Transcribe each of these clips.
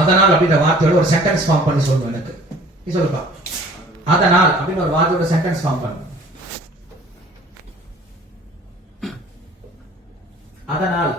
அதனால் அப்படின்ற வார்த்தையோட ஒரு சென்டென்ஸ் ஃபார்ம் பண்ணி சொல்லணும் எனக்கு. நீ சொல்லுப்பா. அதனால் அப்படின்னு ஒரு வார்த்தையோட சென்டென்ஸ் ஃபார்ம் பண்ணு. அதனால்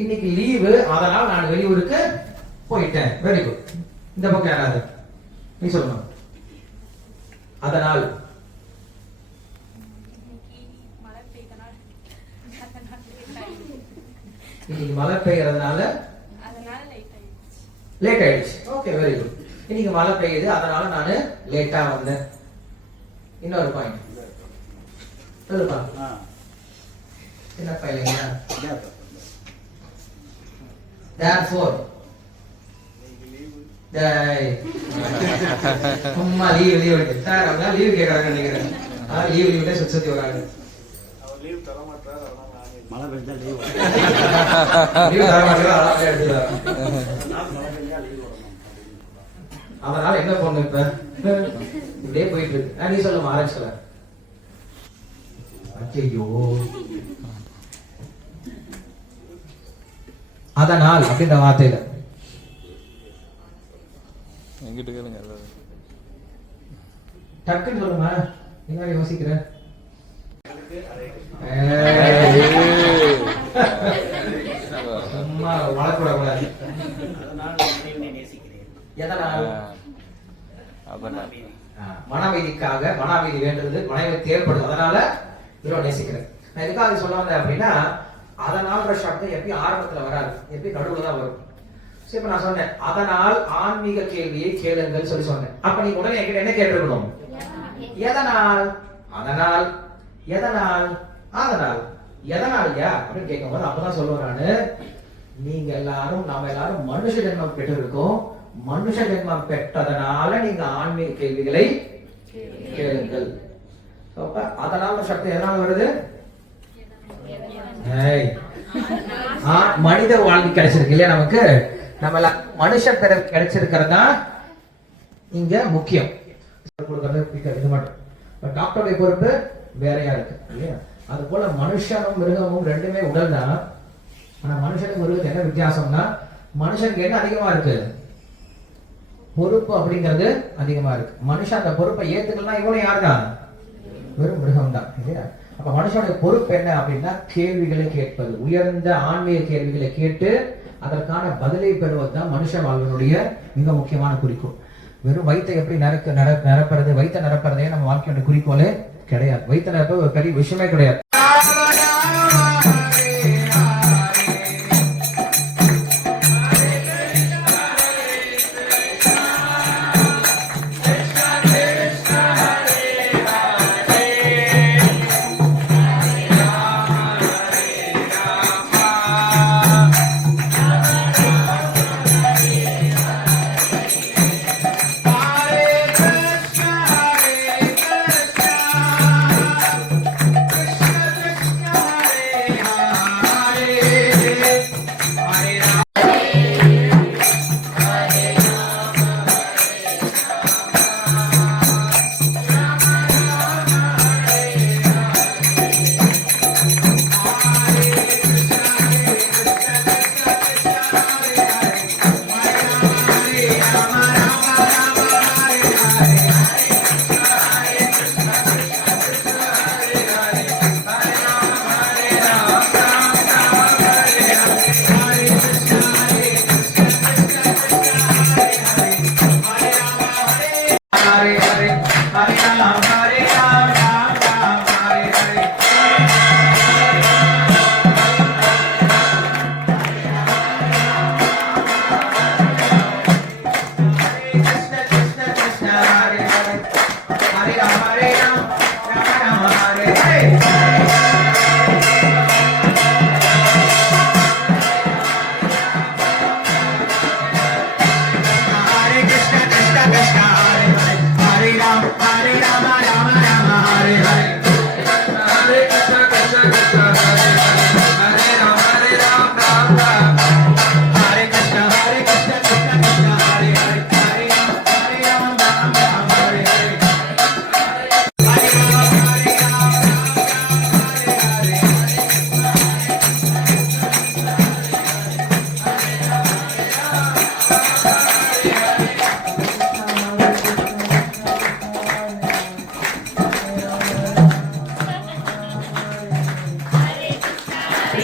இன்னைக்கு லீவு, அதனால் நான் வெளியூருக்கு போயிட்டேன். Very good. இந்த பக்கம் யாராவது நீ சொல்லணும். அதனால் இன்னைக்கு மழை பெய்யறதுனால லேட் ஆயிடுச்சு. Okay, very good. இன்னைக்கு மழை பெய்யுது, அதனால நானு லேட்டா வந்தேன். இன்னொரு பாயிண்ட் சொல்லுப்பா. என்ன பையங்க? therefore சும்மா லீவ் விட்டு சார் அவங்க லீவ் கேட்கறாங்க நினைக்கிறேன். லீவ் விட்டே சுத்தி வராங்க. மழை பெஞ்சா லீவ் தர மாட்டேங்கிறாங்க. அதனால என்ன பண்ணு இப்ப இப்படியே போயிட்டு இருக்கு. நீ சொல்லுமா ஆரம்பிச்சல. ஐயோ, அதனால் அப்படின்ற வார்த்தையில எங்கிட்ட கேளுங்க. டக்குன்னு சொல்லுங்க. என்ன யோசிக்கிற? சும்மா வளர்க்கூடாது. மனவீதிக்காக, மனவீதி வேண்டது, மனவீதி ஏற்படுது. அதனால இவ்வளவு நேசிக்கிறேன். நான் எதுக்காக சொல்ல வந்தேன் அப்படின்னா, அதனால சப்தம் எப்பயும் ஆரம்பத்துல வராது, எப்பயும் நடுவுல தான் வரும். இப்ப நான் சொன்னேன் அதனால் ஆன்மீக கேள்வியை கேளுங்கள் சொல்லி சொன்னேன். அப்ப நீங்க உடனே என்கிட்ட என்ன கேட்டிருக்கணும்? எதனால்? அதனால். எதனால்? அதனால். எதனாலயா அப்படின்னு கேட்கும்போது அப்பதான் சொல்லுவேன் நானு, நீங்க எல்லாரும், நாம எல்லாரும் மனுஷ ஜென்மம் பெற்றிருக்கோம். மனுஷ ஜென்மம் பெற்றதனால நீங்க ஆன்மீக கேள்விகளை கேளுங்கள். அதனால சக்தி எதனால வருது? மனித வாழ்க்கை கிடைச்சிருக்கு இல்லையா நமக்கு. நம்ம மனுஷ பிறவி கிடைச்சிருக்கிறதா இங்க முக்கியம். இது மட்டும் டாக்டருடைய பொறுப்பு வேறையா இருக்கு இல்லையா. அது போல மனுஷனும் மிருகமும் ரெண்டுமே உடல் தான். ஆனா மனுஷனுக்கு மிருகத்துக்கு என்ன வித்தியாசம்னா, மனுஷனுக்கு என்ன அதிகமா இருக்கு? பொறுப்பு அப்படிங்கிறது அதிகமா இருக்கு. மனுஷன் அந்த பொறுப்பை ஏத்துக்கலாம். இவனும் யாருதான்? வெறும் மிருகம் தான் இல்லையா. அப்ப மனுஷனுடைய பொறுப்பு என்ன அப்படின்னா, கேள்விகளை கேட்பது, உயர்ந்த ஆன்மீக கேள்விகளை கேட்டு அதற்கான பதிலை பெறுவதுதான் மனுஷ வாழ்வினுடைய மிக முக்கியமான குறிக்கோள். வெறும் வயிற்றை எப்படி நிரப்புறது, வயிற்றை நிரப்புறதே நம்ம வாழ்க்கையோட குறிக்கோளே கிடையாது. வயிற்றை நிரப்ப ஒரு பெரிய விஷயமே கிடையாது.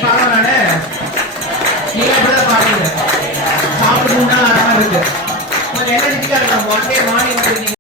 பாருங்க நானு நீங்க எப்படிதான் பாருங்க சாப்பிடணும்னா அதான் இருக்கு கொஞ்சம் எனர்ஜிக்கா இருக்கும் one day morning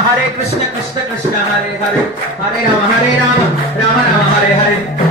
Hare Krishna Krishna Krishna Hare Hare Hare Rama Rama Rama Hare Hare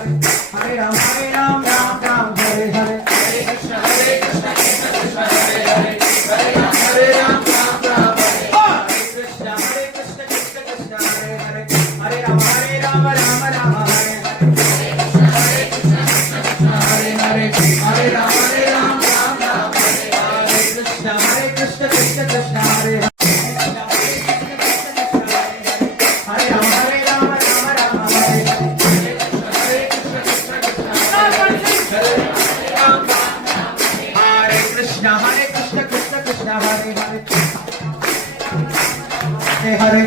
Hare Ram, Ram Ram, Hare Hare. Hare Krishna, Krishna Krishna, Hare Hare. Hare Ram, Ram Ram, Hare Hare. Krishna, Krishna Krishna, Hare Hare. Hare Ram, Ram Ram, Hare Hare. Hare Krishna, Hare Hare. Hare Ram, Ram Ram, Hare Hare. Krishna, Krishna Krishna, Hare Hare. Hare Krishna, Krishna Krishna, Hare Hare. Hare